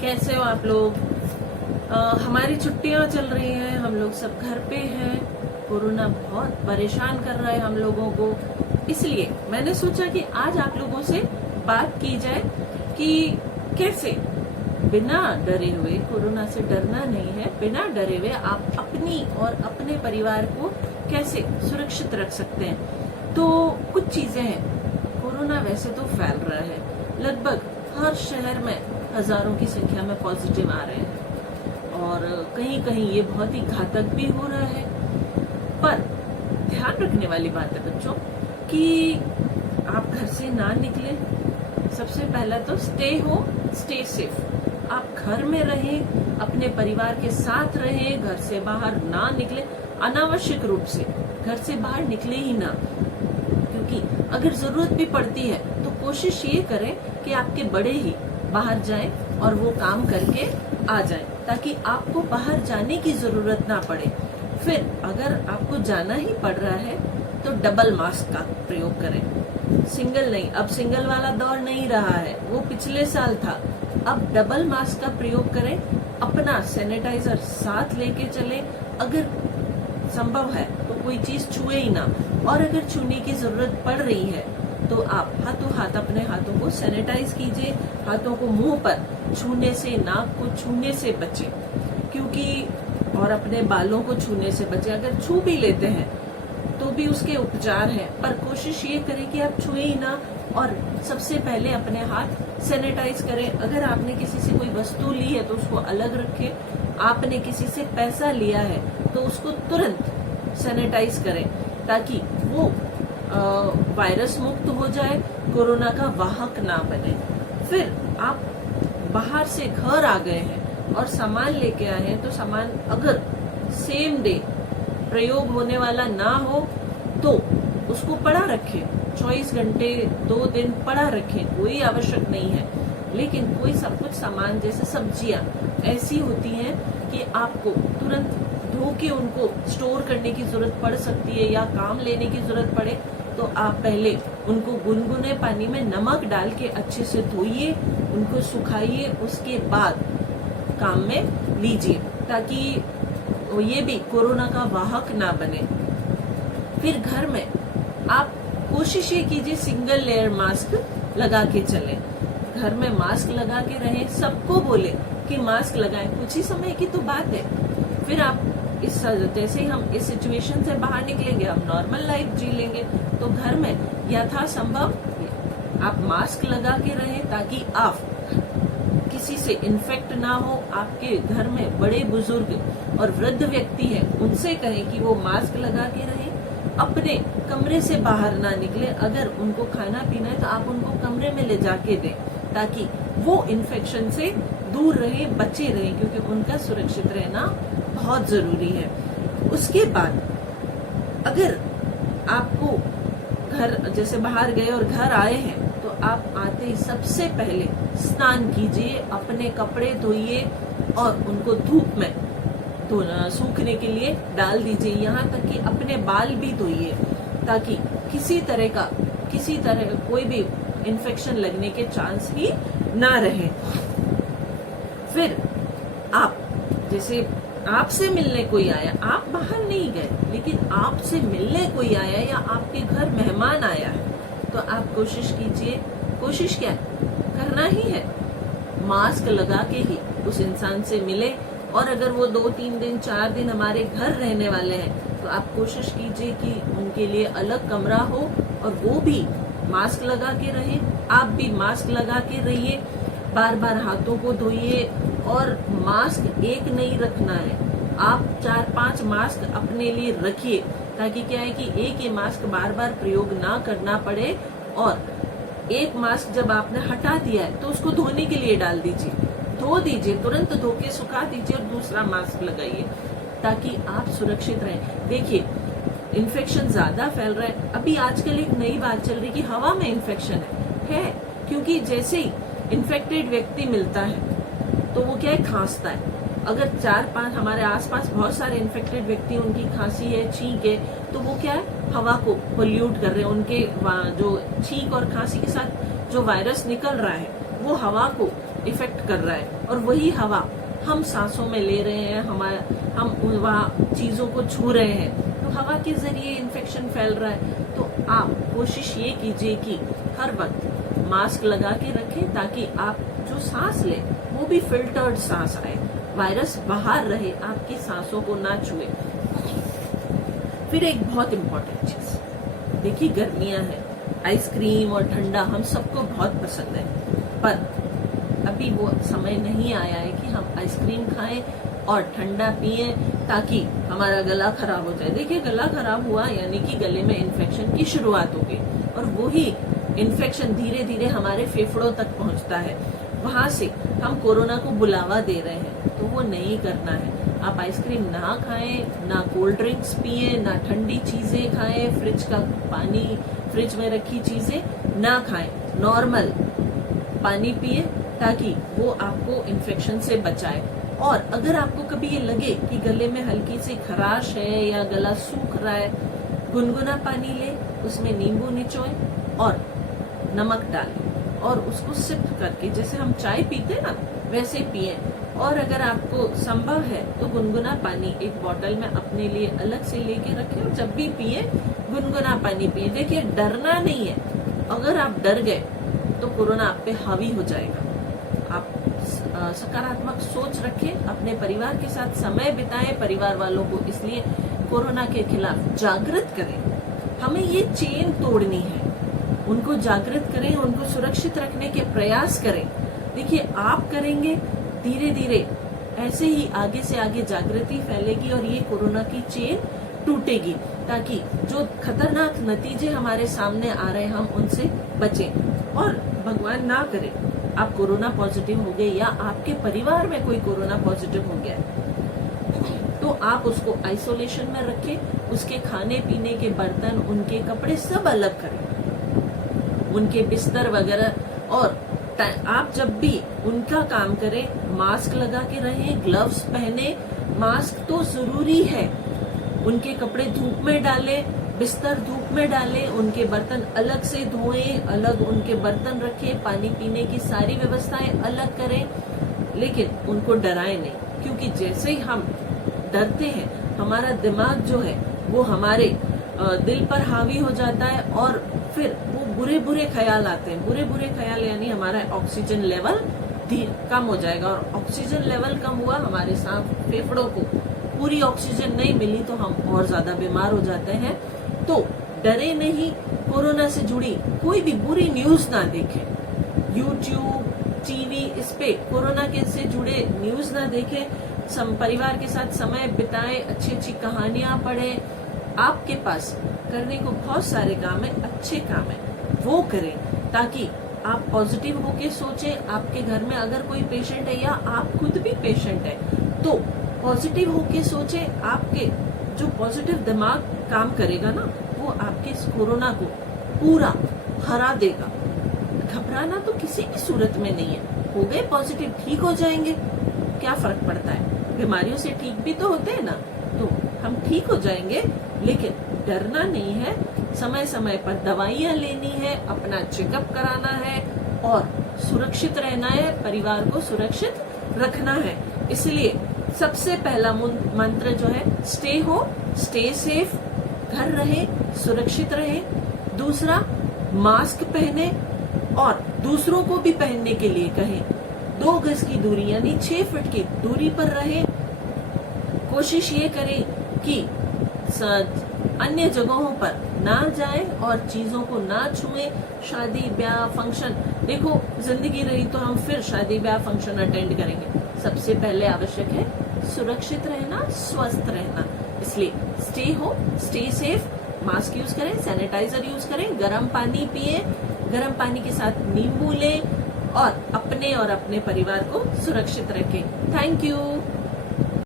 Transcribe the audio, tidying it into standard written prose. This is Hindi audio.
कैसे हो आप लोग। हमारी छुट्टियां चल रही हैं, हम लोग सब घर पे हैं। कोरोना बहुत परेशान कर रहा है हम लोगों को, इसलिए मैंने सोचा कि आज आप लोगों से बात की जाए कि कैसे बिना डरे हुए, कोरोना से डरना नहीं है, बिना डरे हुए आप अपनी और अपने परिवार को कैसे सुरक्षित रख सकते हैं। तो कुछ चीजें हैं। कोरोना वैसे तो फैल रहा है, लगभग हर शहर में हजारों की संख्या में पॉजिटिव आ रहे हैं और कहीं कहीं ये बहुत ही घातक भी हो रहा है। पर ध्यान रखने वाली बात है बच्चों कि आप घर से ना निकले। सबसे पहला तो स्टे सेफ। आप घर में रहें, अपने परिवार के साथ रहें, घर से बाहर ना निकले। अनावश्यक रूप से घर से बाहर निकले ही ना, क्योंकि अगर जरूरत भी पड़ती है तो कोशिश ये करें कि आपके बड़े ही बाहर जाएं और वो काम करके आ जाएं, ताकि आपको बाहर जाने की जरूरत ना पड़े। फिर अगर आपको जाना ही पड़ रहा है तो डबल मास्क का प्रयोग करें, सिंगल नहीं। अब सिंगल वाला दौर नहीं रहा है, वो पिछले साल था। अब डबल मास्क का प्रयोग करें, अपना सैनिटाइजर साथ लेके चले। अगर संभव है तो कोई चीज छुए ही ना, और अगर छूने की जरूरत पड़ रही है तो आप हाथों हाथ अपने हाथों को सैनिटाइज कीजिए। हाथों को मुंह पर छूने से, नाक को छूने से बचें, क्योंकि और अपने बालों को छूने से बचें। अगर छू भी लेते हैं तो भी उसके उपचार हैं, पर कोशिश ये करें कि आप छुए ही ना। और सबसे पहले अपने हाथ सैनिटाइज करें। अगर आपने किसी से कोई वस्तु ली है तो उसको अलग रखें। आपने किसी से पैसा लिया है तो उसको तुरंत सैनिटाइज करें, ताकि वो वायरस मुक्त हो जाए, कोरोना का वाहक ना बने। फिर आप बाहर से घर आ गए हैं और सामान लेके आए हैं, तो सामान अगर सेम डे प्रयोग होने वाला ना हो तो उसको पड़ा रखें। 24 घंटे 2 दिन पड़ा रखें, कोई आवश्यक नहीं है। लेकिन कोई सब कुछ सामान जैसे सब्जियां ऐसी होती हैं कि आपको तुरंत धो के उनको स्टोर करने की जरूरत पड़ सकती है, या काम लेने की जरूरत पड़े, तो आप पहले उनको गुनगुने पानी में नमक डाल के अच्छे से धोइए, उनको सुखाइए, उसके बाद काम में लीजिए, ताकि ये भी कोरोना का वाहक ना बने। फिर घर में आप कोशिश ये कीजिए सिंगल लेयर मास्क लगा के चलें। घर में मास्क लगा के रहें, सबको बोले कि मास्क लगाएं। कुछ ही समय की तो बात है। फिर आप जैसे ही हम इस सिचुएशन से बाहर निकलेंगे, हम नॉर्मल लाइफ जी लेंगे। तो घर में यथासंभव आप मास्क लगा के रहें, ताकि आप किसी से इन्फेक्ट ना हो। आपके घर में बड़े बुजुर्ग और वृद्ध व्यक्ति हैं, उनसे कहें कि वो मास्क लगा के रहें। अपने कमरे से बाहर ना निकले। अगर उनको खाना पीना है तो आप उनको कमरे में ले जाके दें, ताकि वो इन्फेक्शन से दूर रहे, बचे रहे, क्योंकि उनका सुरक्षित रहना बहुत जरूरी है। उसके बाद अगर आपको घर जैसे बाहर गए और घर आए हैं, तो आप आते ही सबसे पहले स्नान कीजिए, अपने कपड़े धोइए और उनको धूप में सूखने के लिए डाल दीजिए। यहाँ तक कि अपने बाल भी धोइए, ताकि किसी तरह कोई भी इन्फेक्शन लगने के चांस ही ना रहे। फिर आप जैसे आपसे मिलने कोई आया, आप बाहर नहीं गए लेकिन आपसे मिलने कोई आया या आपके घर मेहमान आया है, तो आप कोशिश कीजिए, कोशिश क्या करना ही है, मास्क लगा के ही उस इंसान से मिले। और अगर वो 2-3 दिन 4 दिन हमारे घर रहने वाले हैं, तो आप कोशिश कीजिए कि उनके लिए अलग कमरा हो और वो भी मास्क लगा के रहे, आप भी मास्क लगा के रहिए। बार बार हाथों को धोइए, और मास्क एक नहीं रखना है, आप 4-5 मास्क अपने लिए रखिए, ताकि क्या है कि एक ही मास्क बार बार प्रयोग ना करना पड़े। और एक मास्क जब आपने हटा दिया है तो उसको धोने के लिए डाल दीजिए, धो दीजिए, तुरंत धो के सुखा दीजिए और दूसरा मास्क लगाइए, ताकि आप सुरक्षित रहें। देखिए, इन्फेक्शन ज्यादा फैल रहा है। अभी आजकल एक नई बात चल रही कि हवा में इन्फेक्शन है, क्योंकि जैसे ही इन्फेक्टेड व्यक्ति मिलता है तो वो क्या है, खांसता है। अगर 4-5 हमारे आसपास बहुत सारे इन्फेक्टेड व्यक्ति, उनकी खांसी है, छींक है, तो वो क्या है, हवा को पोल्यूट कर रहे हैं। उनके जो छींक और खांसी के साथ जो वायरस निकल रहा है वो हवा को इफेक्ट कर रहा है और वही हवा हम सांसों में ले रहे हैं, हम वहाँ चीजों को छू रहे हैं, तो हवा के जरिए इन्फेक्शन फैल रहा है। तो आप कोशिश ये कीजिए कि हर वक्त मास्क लगा के रखें ताकि आप जो सांस लें वो भी फिल्टर्ड सांस आए, वायरस बाहर रहे, आपकी सांसों को ना छुए। फिर एक बहुत इम्पोर्टेंट चीज, देखिए गर्मियां हैं, आइसक्रीम और ठंडा हम सबको बहुत पसंद है, पर अभी वो समय नहीं आया है कि हम आइसक्रीम खाएं और ठंडा पिए ताकि हमारा गला खराब हो जाए। देखिए गला खराब हुआ यानी कि गले में इन्फेक्शन की शुरुआत हो गई और वही इन्फेक्शन धीरे धीरे हमारे फेफड़ों तक पहुंचता है, वहां से हम कोरोना को बुलावा दे रहे हैं। तो वो नहीं करना है। आप आइसक्रीम ना खाएं, ना कोल्ड ड्रिंक्स पिए, ना ठंडी चीजें खाएं, फ्रिज का पानी, फ्रिज में रखी चीजें ना खाएं, नॉर्मल पानी पिए ताकि वो आपको इन्फेक्शन से बचाए। और अगर आपको कभी ये लगे कि गले में हल्की सी खराश है या गला सूख रहा है, गुनगुना पानी ले, उसमें नींबू निचोए और नमक डालें और उसको सिप करके, जैसे हम चाय पीते ना वैसे पिए। और अगर आपको संभव है तो गुनगुना पानी एक बोतल में अपने लिए अलग से लेके रखें और जब भी पिए गुनगुना पानी पिए। देखिए डरना नहीं है, अगर आप डर गए तो कोरोना आप पे हावी हो जाएगा। आप सकारात्मक सोच रखें, अपने परिवार के साथ समय बिताएं, परिवार वालों को इसलिए कोरोना के खिलाफ जागृत करें। हमें ये चेन तोड़नी है, उनको जागृत करें, उनको सुरक्षित रखने के प्रयास करें। देखिए आप करेंगे, धीरे धीरे ऐसे ही आगे से आगे जागृति फैलेगी और ये कोरोना की चेन टूटेगी ताकि जो खतरनाक नतीजे हमारे सामने आ रहे हैं हम उनसे बचें। और भगवान ना करे आप कोरोना पॉजिटिव हो गए या आपके परिवार में कोई कोरोना पॉजिटिव हो गया तो आप उसको आइसोलेशन में रखें, उसके खाने पीने के बर्तन, उनके कपड़े सब अलग करें, उनके बिस्तर वगैरह। और आप जब भी उनका काम करें मास्क लगा के रहें, ग्लव्स पहने, मास्क तो जरूरी है। उनके कपड़े धूप में डालें, बिस्तर धूप में डालें, उनके बर्तन अलग से धोएं, अलग उनके बर्तन रखें, पानी पीने की सारी व्यवस्थाएं अलग करें, लेकिन उनको डराएं नहीं, क्योंकि जैसे ही हम डरते हैं हमारा दिमाग जो है वो हमारे दिल पर हावी हो जाता है और फिर वो बुरे बुरे ख्याल आते हैं। बुरे बुरे ख्याल यानी हमारा ऑक्सीजन लेवल कम हो जाएगा और ऑक्सीजन लेवल कम हुआ, हमारे सांस फेफड़ों को पूरी ऑक्सीजन नहीं मिली तो हम और ज्यादा बीमार हो जाते हैं। तो डरे नहीं, कोरोना से जुड़ी कोई भी बुरी न्यूज ना देखें, यूट्यूब, टीवी, इस पे कोरोना के से जुड़े न्यूज ना देखें, परिवार के साथ समय बिताएं, अच्छी अच्छी कहानियां पढ़ें। आपके पास करने को बहुत सारे काम है, अच्छे काम है, वो करें ताकि आप पॉजिटिव होके सोचें। आपके घर में अगर कोई पेशेंट है या आप खुद भी पेशेंट है तो पॉजिटिव होके सोचें। आपके जो पॉजिटिव दिमाग काम करेगा ना वो आपके इस कोरोना को पूरा हरा देगा। घबराना तो किसी भी सूरत में नहीं है, हो गए पॉजिटिव ठीक हो जाएंगे, क्या फर्क पड़ता है, बीमारियों से ठीक भी तो होते हैं ना, तो हम ठीक हो जाएंगे। लेकिन डरना नहीं है, समय समय पर दवाइयां लेनी है, अपना चेकअप कराना है और सुरक्षित रहना है, परिवार को सुरक्षित रखना है। इसलिए सबसे पहला मंत्र जो है स्टे होम, स्टे सेफ, घर रहे, सुरक्षित रहे। दूसरा मास्क पहने और दूसरों को भी पहनने के लिए कहें। 2 गज की दूरी यानी 6 फीट की दूरी पर रहे। कोशिश ये करें कि अन्य जगहों पर ना जाएं और चीजों को ना छुएं। शादी ब्याह फंक्शन, देखो जिंदगी रही तो हम फिर शादी ब्याह फंक्शन अटेंड करेंगे। सबसे पहले आवश्यक है सुरक्षित रहना, स्वस्थ रहना। इसलिए stay home, stay safe, mask use करें, सैनिटाइजर यूज करें, गर्म पानी पिए, गर्म पानी के साथ नींबू लें और अपने परिवार को सुरक्षित रखें। Thank you.